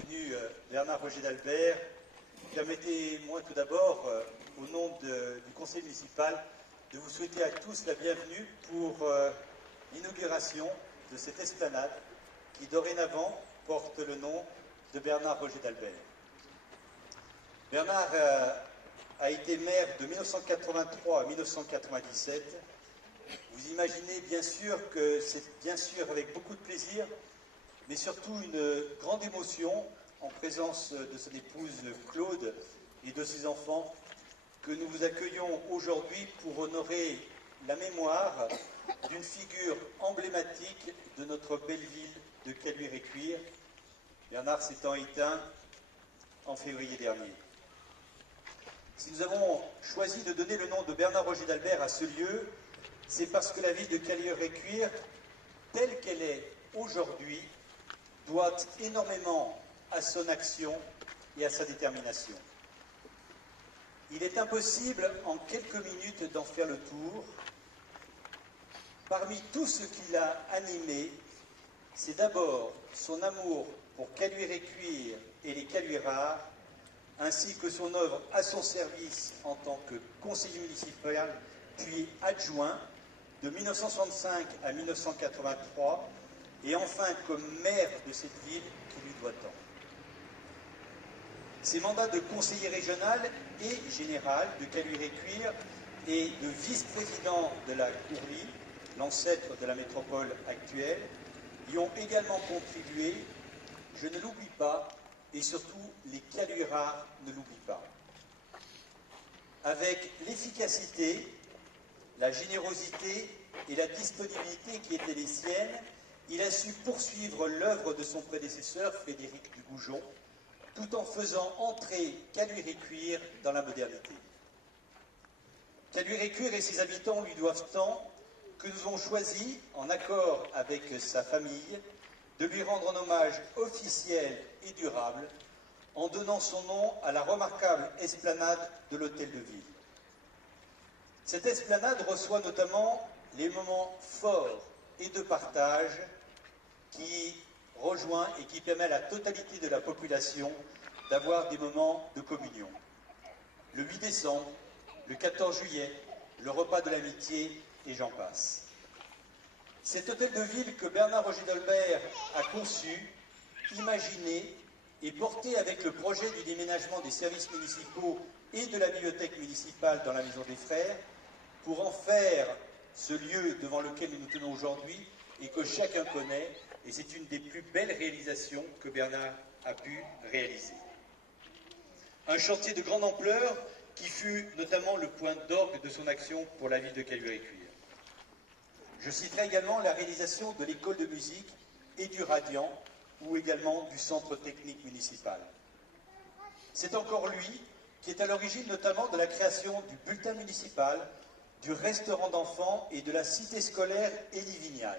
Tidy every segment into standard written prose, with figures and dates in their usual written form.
Bienvenue Bernard Roger d'Albert. Permettez-moi tout d'abord, au nom du conseil municipal, de vous souhaiter à tous la bienvenue pour l'inauguration de cette esplanade qui dorénavant porte le nom de Bernard Roger d'Albert. Bernard a été maire de 1983 à 1997. Vous imaginez bien sûr que c'est bien sûr avec beaucoup de plaisir, mais surtout une grande émotion en présence de son épouse Claude et de ses enfants que nous vous accueillons aujourd'hui pour honorer la mémoire d'une figure emblématique de notre belle ville de Caluire-et-Cuire, Bernard s'étant éteint en février dernier. Si nous avons choisi de donner le nom de Bernard Roger d'Albert à ce lieu, c'est parce que la ville de Caluire-et-Cuire, telle qu'elle est aujourd'hui, doit énormément à son action et à sa détermination. Il est impossible en quelques minutes d'en faire le tour. Parmi tout ce qui l'a animé, c'est d'abord son amour pour Caluire-et-Cuire et les Caluirards, ainsi que son œuvre à son service en tant que conseiller municipal, puis adjoint, de 1965 à 1983, et enfin comme maire de cette ville qui lui doit tant. Ses mandats de conseiller régional et général de Caluire-et-Cuire et de vice-président de la Courlie, l'ancêtre de la métropole actuelle, y ont également contribué. Je ne l'oublie pas, et surtout les Caluirards ne l'oublient pas. Avec l'efficacité, la générosité et la disponibilité qui étaient les siennes, il a su poursuivre l'œuvre de son prédécesseur, Frédéric Dugoujon, tout en faisant entrer Caluire-et-Cuire dans la modernité. Caluire-et-Cuire et ses habitants lui doivent tant que nous avons choisi, en accord avec sa famille, de lui rendre un hommage officiel et durable en donnant son nom à la remarquable esplanade de l'Hôtel de Ville. Cette esplanade reçoit notamment les moments forts et de partage qui rejoint et qui permet à la totalité de la population d'avoir des moments de communion. Le 8 décembre, le 14 juillet, le repas de l'amitié et j'en passe. Cet hôtel de ville que Bernard Roger d'Albert a conçu, imaginé et porté avec le projet du déménagement des services municipaux et de la bibliothèque municipale dans la Maison des Frères, pour en faire ce lieu devant lequel nous nous tenons aujourd'hui et que chacun connaît, et c'est une des plus belles réalisations que Bernard a pu réaliser. Un chantier de grande ampleur qui fut notamment le point d'orgue de son action pour la ville de Caluire-et-Cuire. Je citerai également la réalisation de l'école de musique et du Radiant, ou également du centre technique municipal. C'est encore lui qui est à l'origine notamment de la création du bulletin municipal, du restaurant d'enfants et de la cité scolaire Élie Vignal,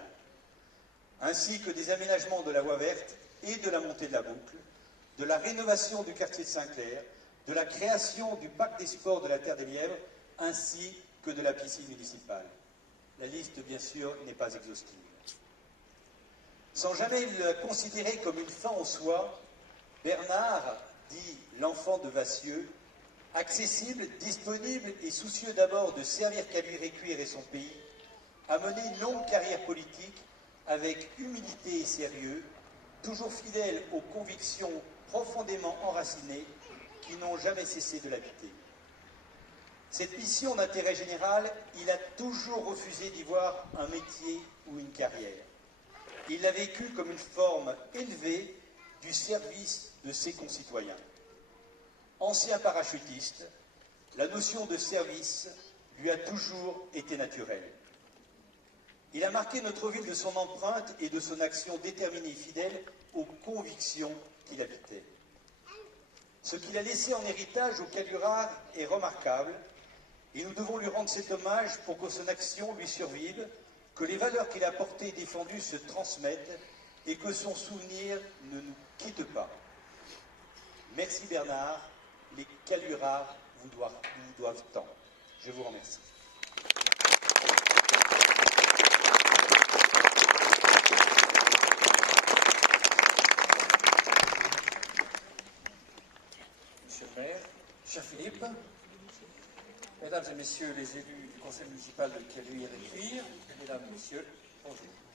ainsi que des aménagements de la voie verte et de la montée de la boucle, de la rénovation du quartier de Saint-Clair, de la création du parc des sports de la Terre des Lièvres, ainsi que de la piscine municipale. La liste, bien sûr, n'est pas exhaustive. Sans jamais le considérer comme une fin en soi, Bernard, dit l'enfant de Vassieux, accessible, disponible et soucieux d'abord de servir Caluire-et-Cuire et son pays, a mené une longue carrière politique avec humilité et sérieux, toujours fidèle aux convictions profondément enracinées qui n'ont jamais cessé de l'habiter. Cette mission d'intérêt général, il a toujours refusé d'y voir un métier ou une carrière. Il l'a vécu comme une forme élevée du service de ses concitoyens. Ancien parachutiste, la notion de service lui a toujours été naturelle. Il a marqué notre ville de son empreinte et de son action déterminée et fidèle aux convictions qu'il habitait. Ce qu'il a laissé en héritage aux Caluirards est remarquable et nous devons lui rendre cet hommage pour que son action lui survive, que les valeurs qu'il a portées et défendues se transmettent et que son souvenir ne nous quitte pas. Merci Bernard, les Caluirards vous doivent tant. Je vous remercie. le maire, cher Philippe, mesdames et messieurs les élus du conseil municipal de Caluire et Cuire, mesdames et messieurs, bonjour.